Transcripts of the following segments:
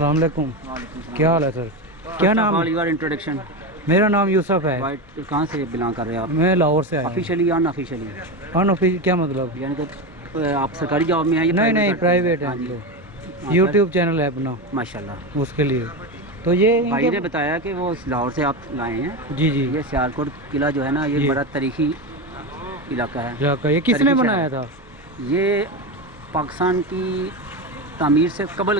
अस्सलाम वालेकुम। क्या हाल है सर? क्या नाम है? इंट्रोडक्शन। मेरा नाम यूसुफ है। कहाँ से बिलोंग कर रहे हैं आप? मैं लाहौर से आया हूँ। ऑफिशियली या अनऑफिशियली? अनऑफिशियल क्या मतलब? यानी कि आप सरकारी जॉब में हैं या नहीं नहीं, प्राइवेट है हाँ हम जी। तो। यूट्यूब चैनल है अपना, माशाल्लाह। उसके लिए। तो ये भाई ने बताया कि वो लाहौर से आप लाए हैं। जी जी। ये सियालकोट किला जो है ना, ये बड़ा तारीखी इलाका है। ये किसने बनाया था? ये पाकिस्तान की तामीर से कबल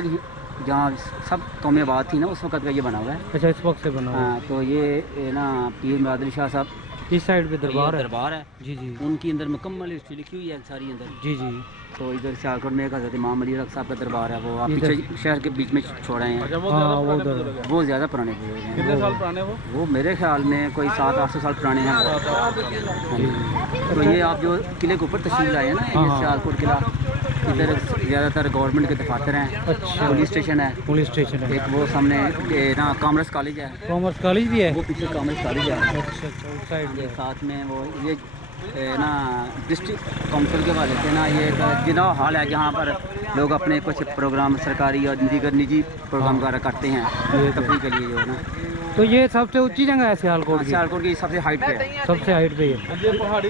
जहाँ सब कौमें आबाद थी ना, उस वक्त का ये बना हुआ है। अच्छा, इस वक्त से बना हुआ है। हाँ, तो ये ना पीर मुराद अली शाह साहब इस साइड पे दरबार है। जी जी। उनकी अंदर मुकम्मल हिस्ट्री लिखी हुई है सारी अंदर। जी जी। तो इधर सियालकोट में एक हज़रत इमाम अली साहब का दरबार है, वो आप पीछे शहर के बीच में छोड़े हैं। वो ज़्यादा पुराने बुजुर्ग हैं। कितने साल पुराने वो मेरे ख्याल में कोई 700-800 साल पुराने हैं। तो ये आप जो किले के ऊपर तशरीफ लाए हैं ना, ये सियालकोट किला, इधर ज़्यादातर गवर्नमेंट के दफ्तर हैं। अच्छा। पुलिस स्टेशन है। एक वो सामने ना कॉमर्स कॉलेज है। कॉमर्स कॉलेज भी है? वो पीछे कॉमर्स कॉलेज है। अच्छा अच्छा, उस साइड में। साथ में वो ये ना डिस्ट्रिक्ट काउंसिल के वाले से ना, ये जिला हॉल है जहाँ पर लोग अपने कुछ प्रोग्राम सरकारी और दीगर निजी प्रोग्राम वगैरह करते हैं तफरीह के लिए, जो है ना। तो ये सबसे ऊंची जगह है सियालकोट की? सियालकोट की सबसे हाइट पे है। सबसे हाइट पे है। ये पहाड़ी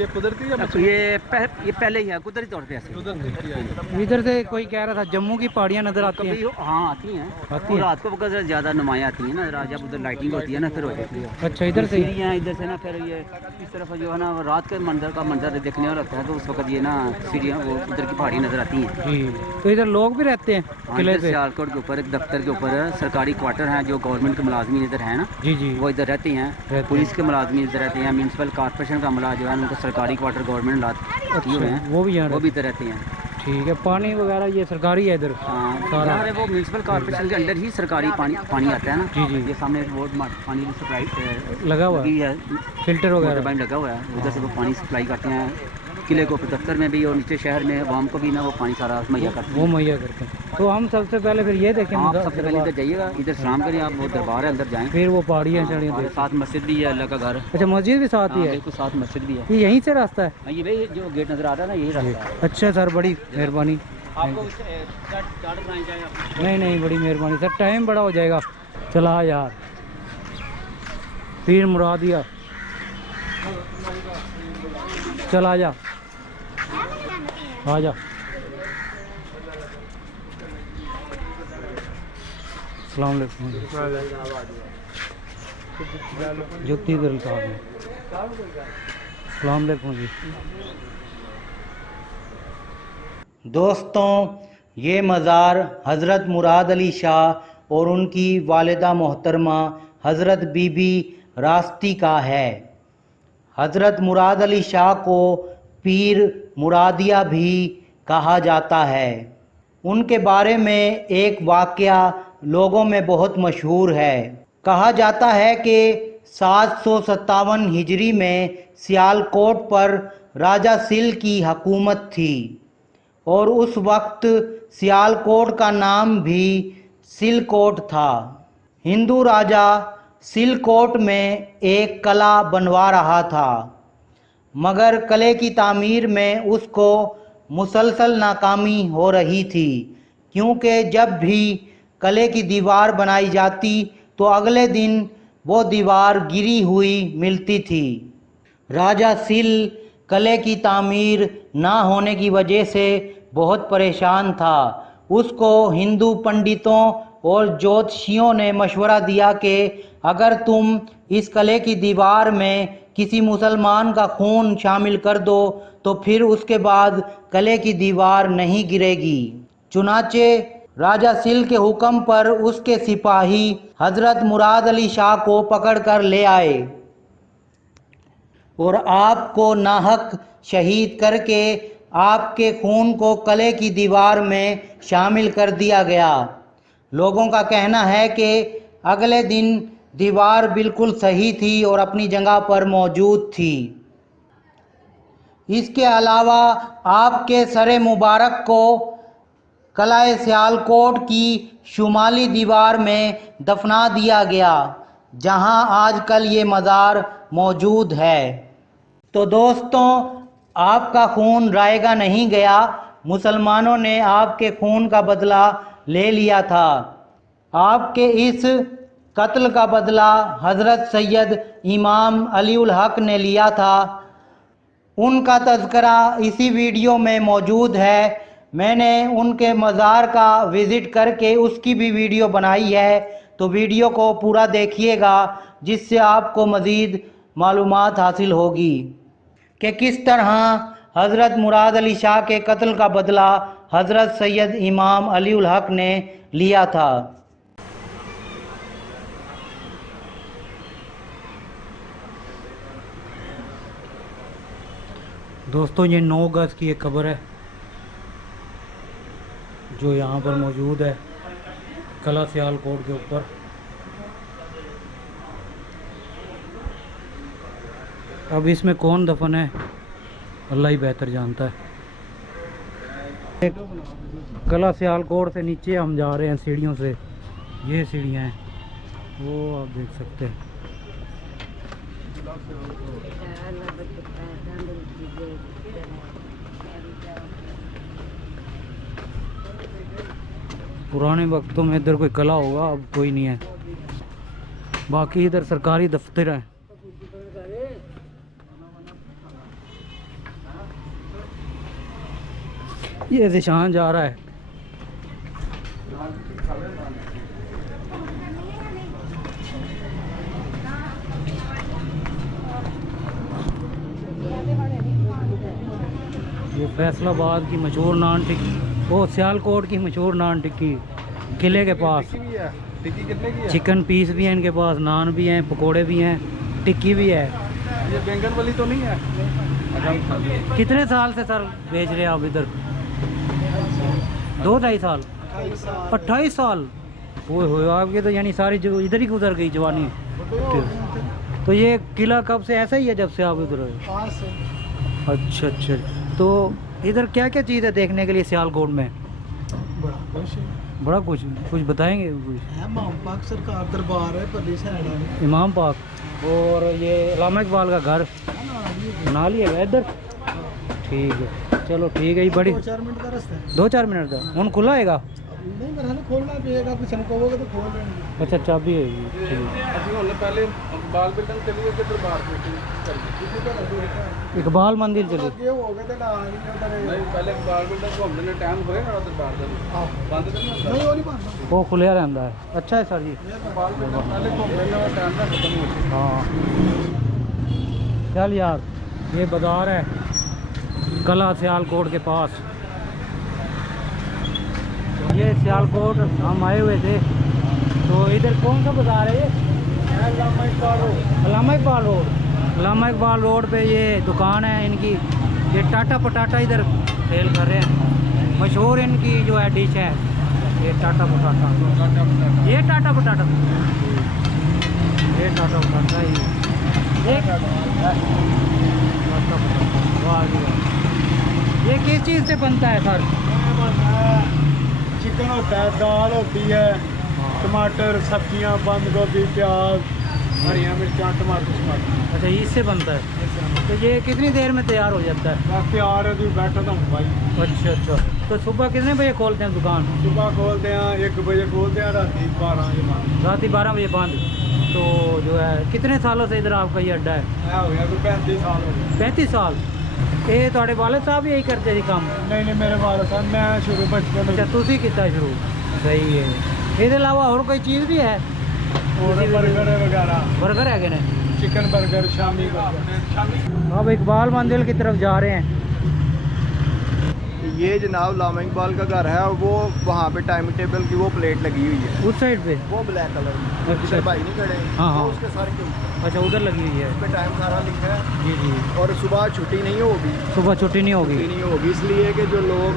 ये कुदरती है? ये पहले ही है, कुदरती तौर पे ऐसे। इधर से कोई कह रहा था जम्मू की पहाड़ियाँ नजर आती हैं। हाँ आती हैं, और रात को वक्त ज़्यादा नुमाया आती है ना, जब उधर लाइटिंग होती है ना, फिर हो जाती है। अच्छा, इधर से इधर से ना फिर ये इस तरफ जो है ना, रात के मंजर देखने वाला लगता है, तो उस वक्त ये ना सीढ़ियाँ वो उधर की पहाड़ी नजर आती हैं जी। तो इधर लोग भी रहते हैं किले पे? सियालकोट के ऊपर एक दफ्तर के ऊपर सरकारी क्वार्टर हैं, जो गवर्नमेंट के मुलाजमीन इधर हैं ना, जी जी, वो इधर रहते हैं। पुलिस के मुलाजमीन इधर रहते हैं। म्यूनसिपल कॉर्पोरेशन का अमला जो है, उनको सरकारी क्वार्टर गवर्नमेंट लाती हुए हैं, वो भी इधर रहते हैं। ठीक है। पानी वगैरह ये सरकारी है इधर? सारा वो म्यूनसिपल कॉर्पोरेशन के अंदर ही सरकारी पानी आता है ना। जी जी। ये सामने बोर्ड पानी की सप्लाई लगा हुआ है, फिल्टर वगैरह पानी लगा हुआ है, उधर से वो पानी सप्लाई करते हैं किले को, दफ्तर में भी और नीचे शहर में आवाम को भी ना, वो पानी सारा मुहैया करते हैं। वो मुहैया करते हैं। तो हम सबसे पहले फिर ये देखें, आप सबसे पहले इधर जाइएगा, इधर सलाम करें, आप वो दरबार है, अंदर जाएं, फिर वो पहाड़ियाँ चढ़ियाँ, साथ मस्जिद भी है, अल्लाह का घर। अच्छा, मस्जिद भी साथ ही है? बिल्कुल साथ मस्जिद भी है। ये यहीं से रास्ता है? ये भाई जो गेट नज़र आ रहा है ना, यही रास्ता है। अच्छा सर, बड़ी मेहरबानी। आपको नहीं नहीं, बड़ी मेहरबानी सर, टाइम बड़ा हो जाएगा। चला यार, पीर मुरादिया, चल आ जा, आ जा। अस्सलाम वालेकुम। जुत्ती दल साहब ने। अस्सलाम वालेकुम जी। दोस्तों, ये मज़ार हज़रत मुराद अली शाह और उनकी वालिदा मोहतरमा हज़रत बीबी रास्ती का है। हज़रत मुराद अली शाह को पीर मुरादिया भी कहा जाता है। उनके बारे में एक वाक़या लोगों में बहुत मशहूर है। कहा जाता है कि 757 हिजरी में सियालकोट पर राजा सिल की हुकूमत थी और उस वक्त सियालकोट का नाम भी सिलकोट था। हिंदू राजा सिलकोट में एक कला बनवा रहा था, मगर किले की तामीर में उसको मुसलसल नाकामी हो रही थी, क्योंकि जब भी किले की दीवार बनाई जाती तो अगले दिन वो दीवार गिरी हुई मिलती थी। राजा सिल किले की तामीर ना होने की वजह से बहुत परेशान था। उसको हिंदू पंडितों और ज्योतिषियों ने मशवरा दिया कि अगर तुम इस किले की दीवार में किसी मुसलमान का खून शामिल कर दो तो फिर उसके बाद किले की दीवार नहीं गिरेगी। चुनाचे राजा सिल के हुक्म पर उसके सिपाही हज़रत मुराद अली शाह को पकड़ कर ले आए और आपको नाहक शहीद करके आपके खून को किले की दीवार में शामिल कर दिया गया। लोगों का कहना है कि अगले दिन दीवार बिल्कुल सही थी और अपनी जगह पर मौजूद थी। इसके अलावा आपके सरे मुबारक को किला सियालकोट की शुमाली दीवार में दफना दिया गया, जहां आजकल ये मज़ार मौजूद है। तो दोस्तों, आपका खून रायगा नहीं गया। मुसलमानों ने आपके खून का बदला ले लिया था। आपके इस कत्ल का बदला हज़रत सैयद इमाम अलीउल हक ने लिया था। उनका तज़किरा इसी वीडियो में मौजूद है। मैंने उनके मज़ार का विज़िट करके उसकी भी वीडियो बनाई है, तो वीडियो को पूरा देखिएगा, जिससे आपको मज़ीद मालूमात हासिल होगी कि किस तरह हज़रत मुराद अली शाह के कत्ल का बदला हज़रत सैयद इमाम अलीउल हक ने लिया था। दोस्तों, ये 9 गज की एक कब्र है जो यहाँ पर मौजूद है कला सियालकोट के ऊपर। अब इसमें कौन दफन है अल्लाह ही बेहतर जानता है। कला सियालकोट से नीचे हम जा रहे हैं सीढ़ियों से, ये सीढ़ियाँ हैं वो आप देख सकते हैं। पुराने वक्तों में इधर कोई कला होगा, अब कोई नहीं है। बाकी इधर सरकारी दफ्तर है। ये निशान जा रहा है। ये फैसलाबाद की मशहूर नान टिक्की, वो सियालकोट की मशहूर नान टिक्की किले के पास। टिक्की कितने की है? चिकन पीस भी हैं इनके पास, नान भी हैं, पकोड़े भी हैं, टिक्की भी है। ये बैंगन वाली तो नहीं है? कितने साल से सर बेच रहे हैं आप इधर? 2-2.5 साल? 28 साल? ओए आपके तो यानी सारी इधर ही गुजर गई जवानी। तो ये किला कब से ऐसा ही है जब से आप इधर आए? अच्छा। तो इधर क्या क्या चीज़ है देखने के लिए सियालकोट में? बड़ा कुछ बताएंगे? इमाम पाक सरकार दरबार है, पुलिस है, इमाम पाक, और ये इलामा इकबाल का घर बना लिया है इधर। ठीक है, चलो ठीक है। ये बड़ी 2-4 मिनट का रास्ता है। 2-4 मिनट का हूँ खुला है? नहीं, मेरा हाल खोलना पड़ेगा, कुछ हमको होगा तो खोल देंगे। अच्छा, चाबी है। ठीक, ਅਸੀਂ ਹੁਣ ਪਹਿਲੇ ਇਕਬਾਲ ਬਿਲਡਿੰਗ ਚਲੀ ਗਏ, ਦਰਬਾਰ इकबाल मंदिर चले। ਅੱਗੇ ਹੋ ਗਏ ਤੇ ਨਾ ਨਹੀਂ ਪਹਿਲੇ ਇਕਬਾਲ ਬਿਲਡਿੰਗ ਘੁੰਮਦੇ ਨੇ ਟਾਈਮ ਹੋਏਗਾ ਨਾ ਦਰਬਾਰ ਦਾ ਬੰਦ ਤਾਂ ਨਹੀਂ ਉਹ ਨਹੀਂ ਬੰਦ, वो खुलिया रहता है। अच्छा है सर जी। ਇਕਬਾਲ ਬਿਲਡਿੰਗ ਪਹਿਲੇ ਘੁੰਮਦੇ ਨੇ ਟਾਈਮ ਦਾ ਖਤਮ ਹੋ ਜਾਏ। हाँ चल यार, ये बाज़ार है कला सियालकोट के पास। ये सियालकोट हम आए हुए थे, तो इधर कौन सा बाज़ार है ये? अल्लामा इकबाल रोड। अल्लामा इकबाल रोड पे ये दुकान है इनकी। ये टाटा पटाटा इधर सेल कर रहे हैं। मशहूर इनकी जो है डिश है ये टाटा पटाटा। ये टाटा पटाटा, ये टाटा पटाटा ही ये किस चीज़ से बनता है सर? चिकन होता है, दाल होती है, टमाटर, सब्जियां, बंद गोभी, प्याज, हरिया मिर्चा, टमाटर। अच्छा, इससे बनता है। तो ये कितनी देर में तैयार हो जाता है? मैं तैयार है, तू बैठा था भाई। अच्छा। तो सुबह कितने बजे खोलते हैं दुकान? सुबह खोलते हैं 1 बजे, खोलते हैं रात 12 बजे। रात 12 बजे बंद। तो जो है कितने सालों से इधर आपका ये अड्डा है? हो गया कोई 35 साल हो गए। 35 साल? ये थोड़े वाले साहब यही करते जी काम? नहीं, मेरे वाले साहब, मैं शुरू बचपन अच्छा, तुसी किया शुरू? सही है। इसके अलावा और कोई चीज़ भी है? और बर्गर वगैरह, बर्गर है कि नहीं? Chicken burger, Shami burger. अब इकबाल मंदिर की तरफ जा रहे हैं। ये जनाब अल्लामा इकबाल का घर है, और वो वहाँ पे टाइम टेबल की वो प्लेट लगी हुई है, उस साइड पे? वो ब्लैक कलर में। अच्छा। इधर भाई नहीं खड़े, हाँ, हाँ। वो उसके सर के ऊपर, अच्छा, उधर लगी हुई है। उस पे टाइम सारा लिखा है। जी। और सुबह छुट्टी नहीं होगी, सुबह छुट्टी नहीं होगी? छुट्टी नहीं होगी, इसलिए कि जो लोग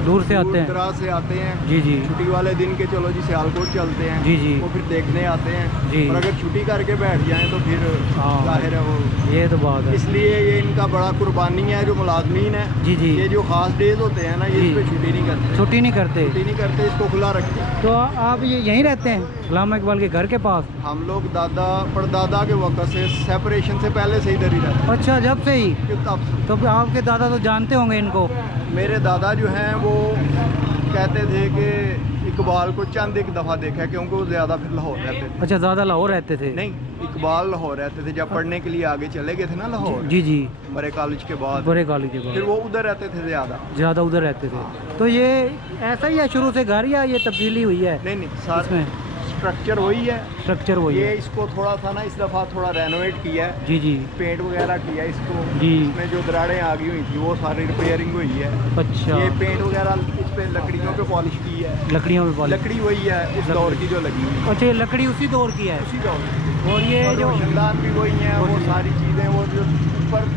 दूर से आते हैं। दराज से आते हैं। जी। छुट्टी वाले दिन के चलो जी सियालकोट चलते हैं, जी। वो फिर देखने आते हैं। जी। और अगर छुट्टी करके बैठ जाएं तो फिर हाँ। जाहिर है वो, ये तो बात है। इसलिए ये इनका बड़ा कुर्बानी है जो मुलाजमीन है। जी। ये जो खास डेज होते हैं ना, ये जी। इस पे छुट्टी नहीं करते, छुट्टी नहीं करते? छुट्टी नहीं करते, इसको खुला रखते हैं। तो आप ये यहीं रहते हैं अल्लामा इकबाल के घर के पास? हम लोग दादा परदादा के वक्त से, सेपरेशन से पहले से इधर ही रहते अच्छा, जब से ही? हैं। तब से तो आपके दादा तो जानते होंगे इनको? मेरे दादा जो हैं वो कहते थे कि इकबाल को चंद एक दफ़ा देखा है, क्योंकि वो ज़्यादा फिर लाहौर रहते थे। अच्छा, ज़्यादा लाहौर रहते थे? नहीं, इकबाल लाहौर रहते थे। जब पढ़ने के लिए आगे चले गए थे ना लाहौर, जी जी, बड़े कॉलेज के बाद, बड़े कॉलेज के फिर बाद वो उधर रहते थे ज़्यादा उधर रहते थे। तो ये ऐसा ही है शुरू से घर, या ये तब्दीली हुई है नहीं सारा इसमें? स्ट्रक्चर वही है। स्ट्रक्चर वही ये है। इसको थोड़ा सा ना इस दफ़ा थोड़ा रेनोवेट किया है, जी जी, पेंट वगैरह किया है इसको। जी। इसमें जो दरारें आ गई हुई थी वो सारी रिपेयरिंग हुई है। अच्छा, ये पेंट वगैरह इस पे लकड़ियों पे पॉलिश की है। लकड़ियों में पॉलिश। लकड़ी वही है उस दौर की जो लगी हुई है, अच्छा, ये लकड़ी उसी दौर की है। उसी दौर की। और ये जो रोशनदान भी वही है, वो सारी चीज़ें वो जो ऊपर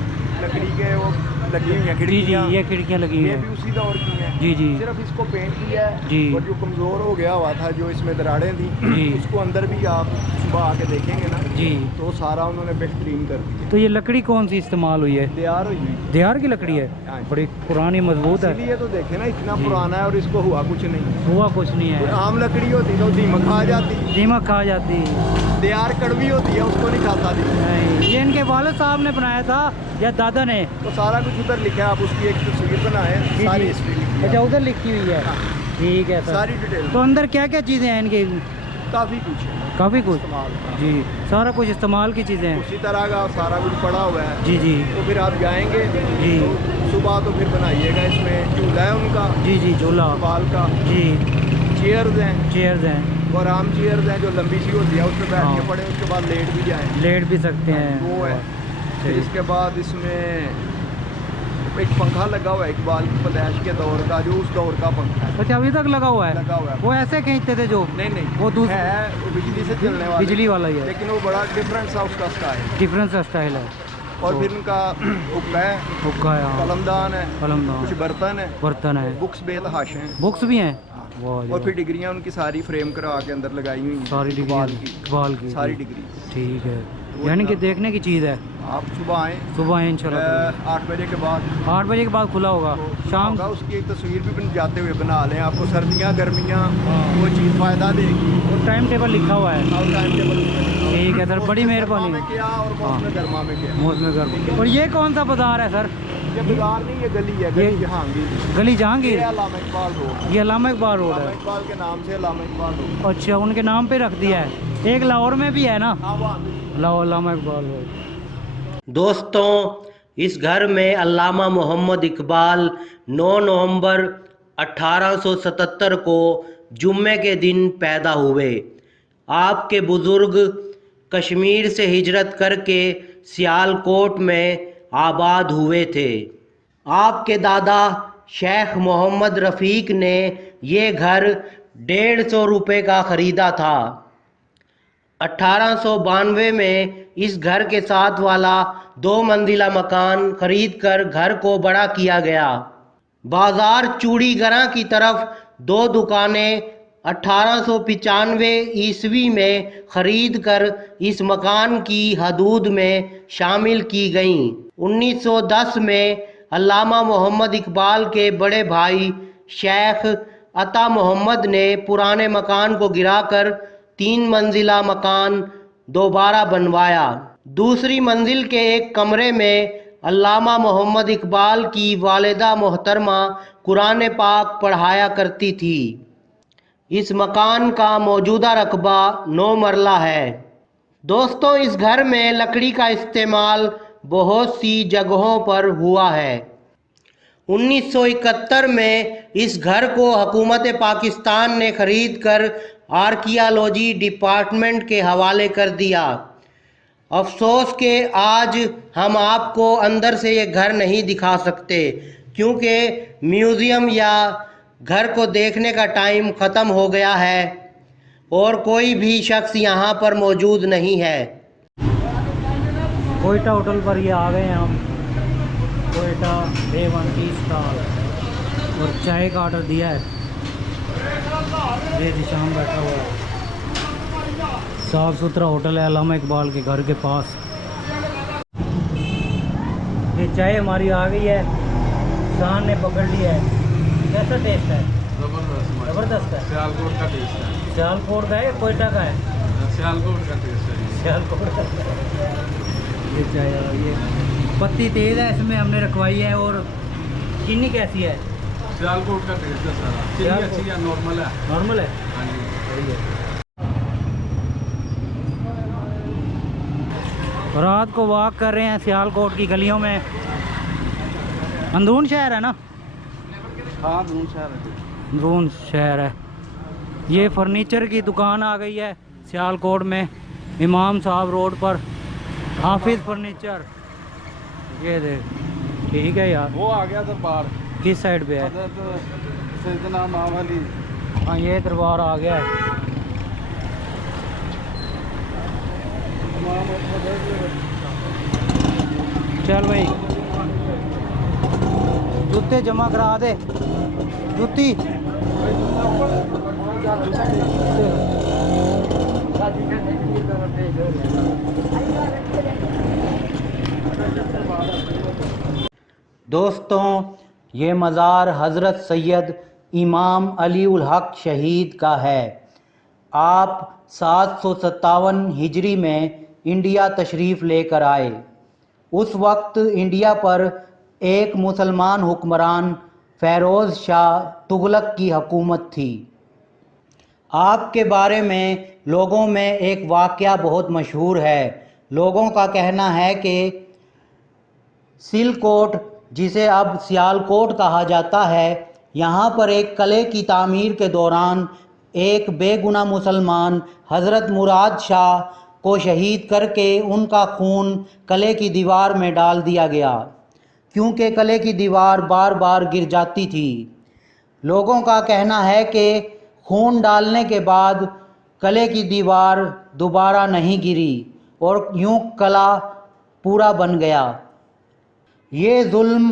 लकड़ी के वो लगी हुई हैं जी जी, खिड़कियाँ, ये खिड़कियाँ लगी हुई ये भी हैं। उसी दौर की हैं। जी जी, सिर्फ इसको पेंट किया है। जी। और जो कमज़ोर हो गया हुआ था, जो इसमें दरारें थी, जी। उसको अंदर भी आप सुबह आके देखेंगे ना, जी। तो सारा उन्होंने बेहतरीन कर दिया। तो ये लकड़ी कौन सी इस्तेमाल हुई है? तैयार हुई हुई। देहार की लकड़ी है, हाँ जी। बड़ी पुरानी मजबूत है। इसीलिए तो देखे ना, इतना जी। पुराना है और इसको हुआ कुछ नहीं। हुआ कुछ नहीं कोई है। आम लकड़ी होती तो दीमक खा जाती, दीमक खा जाती। तैयार कड़वी होती है, उसको नहीं खाता दीमक। नहीं, ये इनके वालिद साहब ने बनाया था या दादा ने? तो सारा कुछ उधर लिखा है, आप उसकी एक तस्वीर बनाए, जी, सारी जी। हिस्ट्री लिखी है, अच्छा, उधर लिखी हुई है। ठीक है सर। सारी डिटेल। तो अंदर क्या क्या चीज़ें हैं इनके? काफ़ी कुछ है काफ़ी कुछ। इस्तेमाल का। जी, सारा कुछ इस्तेमाल की चीज़ें हैं। उसी तरह का सारा कुछ पड़ा हुआ है। जी जी, तो फिर आप जाएंगे जी। तो सुबह तो फिर बनाइएगा, इसमें झूला है उनका, जी जी, झूला। बाल का, जी, चेयर्स हैं चेयर्स हैं। और आम चेयर्स हैं जो लंबी सी होती है, उस पर बैठ हाँ। के पड़े, उसके बाद लेट भी जाएँ, लेट भी सकते हैं। वो है। फिर ठीक। इसके बाद इसमें एक पंखा लगा हुआ है इकबाल की पैदाइश के दौर का, जो उस दौर का पंखा है, अच्छा, अभी तक लगा हुआ है? लगा हुआ है। वो ऐसे खींचते थे जो? नहीं नहीं, वो है, वो बिजली से चलने वाला, बिजली वाला ही है, लेकिन वो बड़ा डिफरेंट सा उसका स्टाइल। डिफरेंस स्टाइल है। और तो फिर उनका हुक्का है, हुक्का है, हाँ, कलमदान है, कलमदान, कुछ बर्तन है, बर्तन है, बुक्स बेतहाशा हैं, बुक्स भी हैं। वाह जी और फिर वाह। डिग्रियां उनकी सारी फ्रेम करा के अंदर लगाई हुई हैं, सारी इकबाल डिग्री इकबाल की सारी डिग्री। ठीक है, वो यानी कि इतना- देखने की चीज़ है। आप सुबह आएँ, सुबह आए इंशाल्लाह। 8 बजे के बाद 8 बजे के बाद खुला होगा। तो शाम होगा, उसकी एक तस्वीर भी जाते हुए बना लें, आपको सर्दियाँ गर्मियाँ हाँ। वो चीज़ फ़ायदा देगी। और टाइम टेबल लिखा हुआ है। और टाइम टेबल ठीक है सर, बड़ी मेहरबानी। में क्या और मौसम गर्मा में क्या। मौसम गर्म। और ये कौन सा बाजार है सर? ये बाजार नहीं, ये गली है, गली जहांगीर, गली ये जहांगीर। अल्लामा इकबाल रोड, ये अल्लामा इकबाल रोड अल्लामा है। इकबाल के नाम से अल्लामा इकबाल रोड। अच्छा, उनके नाम पे रख दिया है। एक लाहौर में भी है ना, हाँ, वहाँ पे। अल्लामा इकबाल रोड। दोस्तों, इस घर में अल्लामा मोहम्मद इकबाल 9 नवंबर 1877 को जुम्मे के दिन पैदा हुए। आपके बुज़ुर्ग कश्मीर से हिजरत करके सियालकोट में आबाद हुए थे। आपके दादा शेख मोहम्मद रफ़ीक ने ये घर 150 रुपये का ख़रीदा था। 1892 में इस घर के साथ वाला 2 मंजिला मकान खरीदकर घर को बड़ा किया गया। बाजार चूड़ीगरां की तरफ 2 दुकानें 1895 ईस्वी में खरीदकर इस मकान की हदूद में शामिल की गईं। 1910 में अल्लामा मोहम्मद इकबाल के बड़े भाई शेख अता मोहम्मद ने पुराने मकान को गिराकर 3 मंजिला मकान दोबारा बनवाया। दूसरी मंजिल के एक कमरे में अल्लामा मोहम्मद इकबाल की वालिदा मोहतरमा कुरान पाक पढ़ाया करती थी। इस मकान का मौजूदा रकबा 9 मरला है। दोस्तों, इस घर में लकड़ी का इस्तेमाल बहुत सी जगहों पर हुआ है। 1971 में इस घर को हुकूमत पाकिस्तान ने खरीद कर आर्कियोलॉजी डिपार्टमेंट के हवाले कर दिया। अफसोस के आज हम आपको अंदर से ये घर नहीं दिखा सकते, क्योंकि म्यूज़ियम या घर को देखने का टाइम ख़त्म हो गया है और कोई भी शख्स यहाँ पर मौजूद नहीं है। कोयटा होटल पर ये आ गए हैं हम। कोयटा A1 टी स्टॉल, और चाय का ऑर्डर दिया है। ये निशान बैठा हुआ है। साफ़ सुथरा होटल है अल्लामा इकबाल के घर के पास। ये चाय हमारी आ गई है, शान ने पकड़ लिया है। कैसा टेस्ट है? ज़बरदस्त है। सियालकोट का टेस्ट है। सियालकोट का है, कोयटा का है? सियालकोट का टेस्ट है। सियालकोट का। ये चाय ये पत्ती तेज़ है, इसमें हमने रखवाई है। और चीनी कैसी है? सियालकोट का टेस्ट है सारा। चिली अच्छी है, नॉर्मल है। नॉर्मल है। हाँ जी। सही है। रात को वॉक कर रहे हैं सियालकोट की गलियों में। अंदरून शहर है ना? हाँ दून शहर है। अंदरून शहर है। ये फर्नीचर की दुकान आ गई है सियालकोट में, इमाम साहब रोड पर, हाफिज फर्नीचर। ये देख, ठीक है यार। वो आ गया दरबार। किस साइड पे है? हज़रत सैयदना इमाम अली। हाँ ये दरबार आ गया है। चल भाई, जूते जमा करा दे। जूती दोस्तों, ये मज़ार हज़रत सैयद इमाम अली उल हक शहीद का है। आप 757 हिजरी में इंडिया तशरीफ़ लेकर आए। उस वक्त इंडिया पर एक मुसलमान हुक्मरान फ़ैरोज़ शाह तुगलक की हुकूमत थी। आपके बारे में लोगों में एक वाक़या बहुत मशहूर है। लोगों का कहना है कि सिलकोट, जिसे अब सियालकोट कहा जाता है, यहाँ पर एक किले की तामीर के दौरान एक बेगुनाह मुसलमान हज़रत मुराद शाह को शहीद करके उनका खून किले की दीवार में डाल दिया गया, क्योंकि किले की दीवार बार बार गिर जाती थी। लोगों का कहना है कि खून डालने के बाद किले की दीवार दोबारा नहीं गिरी और यूं किला पूरा बन गया। ये जुल्म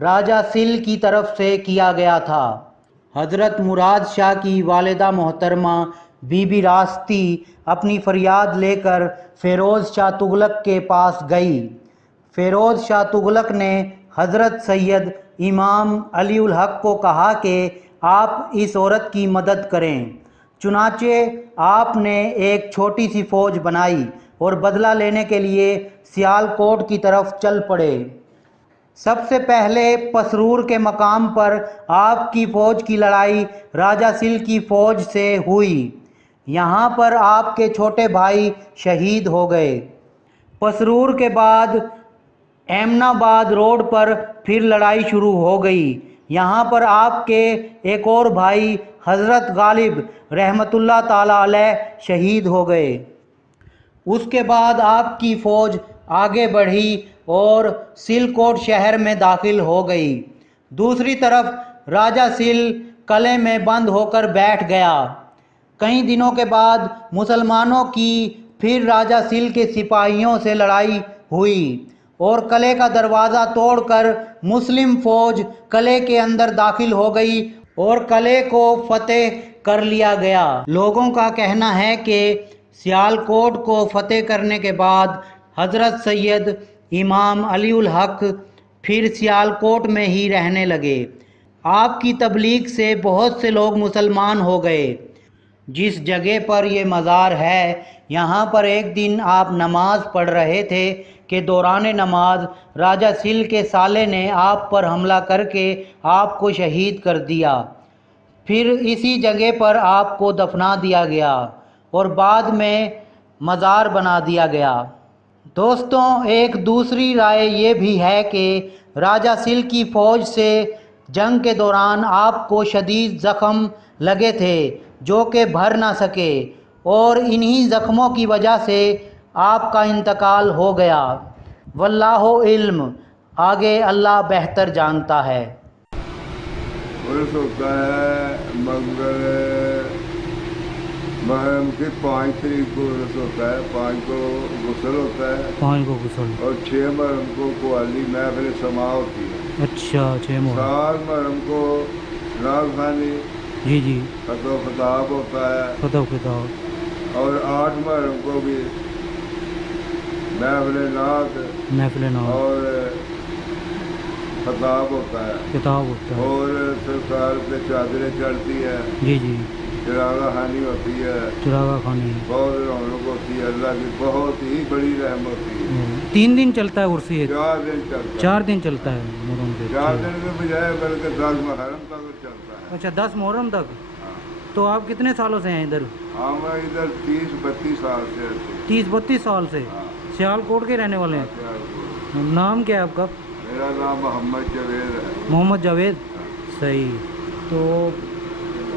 राजा सिल की तरफ से किया गया था। हज़रत मुराद शाह की वालिदा मोहतरमा बीबी रास्ती अपनी फरियाद लेकर फ़ैरोज़ शाह तुगलक के पास गई। फ़ैरोज़ शाह तुगलक ने हज़रत सैयद इमाम अली उल हक को कहा कि आप इस औरत की मदद करें। चुनाचे आपने एक छोटी सी फ़ौज बनाई और बदला लेने के लिए सियालकोट की तरफ चल पड़े। सबसे पहले पसरूर के मकाम पर आपकी फ़ौज की लड़ाई राजा सिल की फ़ौज से हुई। यहाँ पर आपके छोटे भाई शहीद हो गए। पसरूर के बाद एमनाबाद रोड पर फिर लड़ाई शुरू हो गई। यहाँ पर आपके एक और भाई हज़रत गालिब रहमतुल्लाह ताला अलैह शहीद हो गए। उसके बाद आपकी फ़ौज आगे बढ़ी और सिलकोट शहर में दाखिल हो गई। दूसरी तरफ राजा सिल किले में बंद होकर बैठ गया। कई दिनों के बाद मुसलमानों की फिर राजा सिल के सिपाहियों से लड़ाई हुई और किले का दरवाज़ा तोड़कर मुस्लिम फ़ौज किले के अंदर दाखिल हो गई और किले को फतेह कर लिया गया। लोगों का कहना है कि सियालकोट को फतेह करने के बाद हज़रत सैयद इमाम अली उल हक फिर सियालकोट में ही रहने लगे। आपकी तबलीग से बहुत से लोग मुसलमान हो गए। जिस जगह पर ये मज़ार है, यहाँ पर एक दिन आप नमाज पढ़ रहे थे कि दौरान नमाज राजा सिल के साले ने आप पर हमला करके आपको शहीद कर दिया। फिर इसी जगह पर आपको दफना दिया गया और बाद में मज़ार बना दिया गया। दोस्तों, एक दूसरी राय ये भी है कि राजा सिल की फ़ौज से जंग के दौरान आपको शदीद ज़ख़म लगे थे जो कि भर ना सके और इन्हीं ज़ख़मों की वजह से आपका इंतकाल हो गया। वल्लाहु इल्म, आगे अल्लाह बेहतर जानता है। उर्स होता है मंगल मुहर्रम की 5 तारीख को उर्स होता है। 5 को गुस्ल होता है 5 को गुस्ल और 6 मुहर्रम को कवाली महफिल समा होती है। अच्छा, 6 मुहर्रम। 7 मुहर्रम को रागखानी जी जी खतो खिताब होता है खतो खिताब और 8 मुहर्रम को भी महफिल नात और खिताब होता है, किताब होता है और सरकार पे चादरें चढ़ती है, जी जी चिरागा खानी होती है, चिरागा खानी बहुत रौनक होती है। अल्लाह की बहुत ही बड़ी रहमत होती है। 3 दिन चलता है उर्स ये? 4 दिन चलता है। 4 दिन चलता है मुहर्रम के। 4 दिन के बजाय बल्कि 10 मुहर्रम तक चलता है। अच्छा 10 मुहर्रम तक। हाँ। तो आप कितने सालों से हैं इधर? हाँ मैं इधर 30-32 साल से ऐसे। 30-32 साल से हाँ। सियालकोट के रहने वाले हैं। सियालकोट। नाम क्या है आपका? मेरा नाम मोहम्मद जावेद है। मोहम्मद जावेद। सही। तो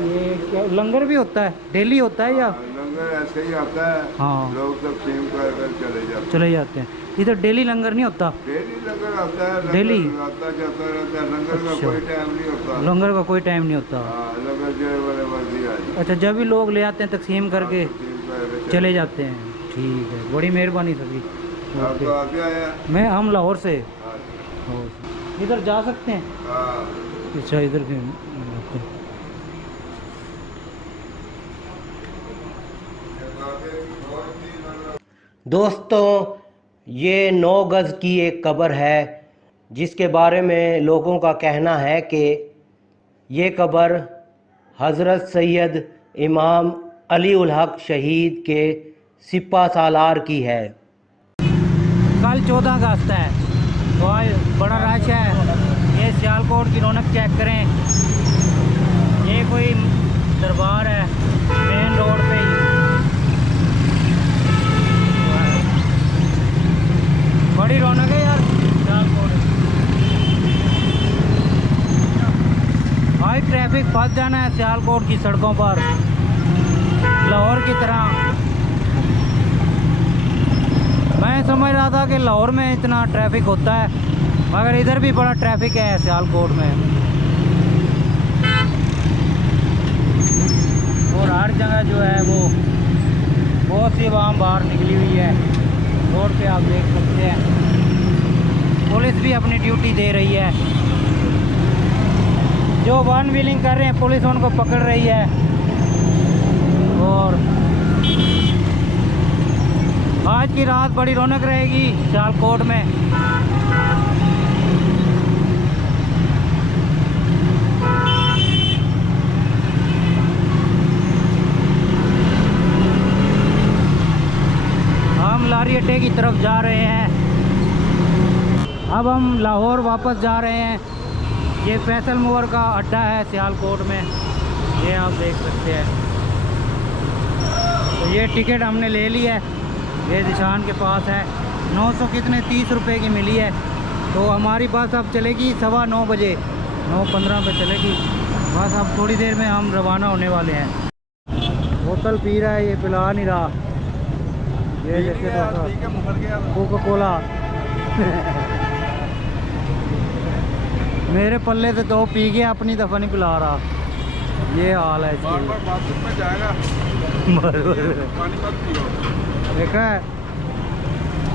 ये क्या लंगर भी होता है, डेली होता है या? लंगर ऐसे ही आता है। हाँ। लोग तकसीम कर चले जाते हैं। चले जाते हैं। इधर डेली लंगर नहीं होता? डेली लंगर आता है। लंगर डेली? आता जाता रहता है। लंगर का अच्छा। कोई टाइम नहीं होता। लंगर का कोई टाइम नहीं होता। हाँ लंगर जो वाले मर्जी आ जाए। अच्छा जब भी लोग ले आते हैं तकसीम करके तकसीम करके चले जाते हैं। ठीक है, बड़ी मेहरबानी सभी। आप तो आगे आया। मैं हम लाहौर से। हाँ। इधर जा सकते हैं? हाँ। अच्छा इधर के दोस्तों ये 9 गज़ की एक कब्र है जिसके बारे में लोगों का कहना है कि ये कब्र हज़रत सैयद इमाम अली उल हक शहीद के सिपा सालार की है। कल 14 अगस्त है तो आज बड़ा रश है। ये सियालकोट की रौनक चेक करें। ये कोई दरबार है मेन रोड पे ही। बड़ी रौनक है यार सियालकोट। आज ट्रैफिक फंस जाना है सियालकोट की सड़कों पर लाहौर की तरह। मैं समझ रहा था कि लाहौर में इतना ट्रैफिक होता है मगर इधर भी बड़ा ट्रैफिक है सियालकोट में। और हर जगह जो है वो बहुत सी आवाम बाहर निकली हुई है रोड पे, आप देख सकते हैं। पुलिस भी अपनी ड्यूटी दे रही है। जो वन व्हीलिंग कर रहे हैं पुलिस उनको पकड़ रही है। और आज की रात बड़ी रौनक रहेगी सियालकोट में। हम लारी अड्डे की तरफ जा रहे हैं। अब हम लाहौर वापस जा रहे हैं। ये फैसल मोवर का अड्डा है सियालकोट में, ये आप देख सकते हैं। तो ये टिकट हमने ले ली है, ये निशान के पास है। 900 कितने 30 रुपए की मिली है। तो हमारी बस अब चलेगी 9:15 बजे, 9:15 पे चलेगी बस। अब थोड़ी देर में हम रवाना होने वाले हैं। बोतल पी रहा है, ये पिला नहीं रहा। ये जैसे कोका कोला मेरे पल्ले से तो पी गया, अपनी दफ़ा नहीं पिला रहा। ये हाल है इसके। बाथरूम में जाएगा पानी मत पियो। देखा है,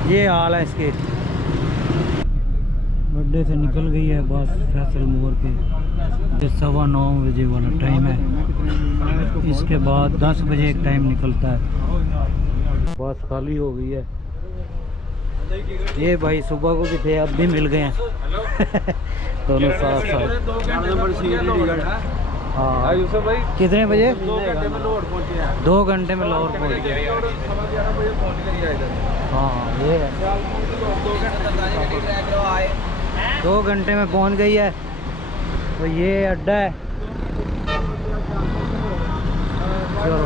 ये हाल है इसके। अड्डे से निकल गई है बस फैसल मोर के। 9:15 बजे वाला टाइम है। इसके बाद 10 बजे एक टाइम निकलता है। बस खाली हो गई है। ये भाई सुबह को भी थे, अब भी मिल गए हैं दोनों साथ साथ। हाँ कितने बजे? 2 घंटे में लाहौर पहुँच गए। हाँ ये 2 घंटे में पहुँच गई है। तो ये अड्डा है। चलो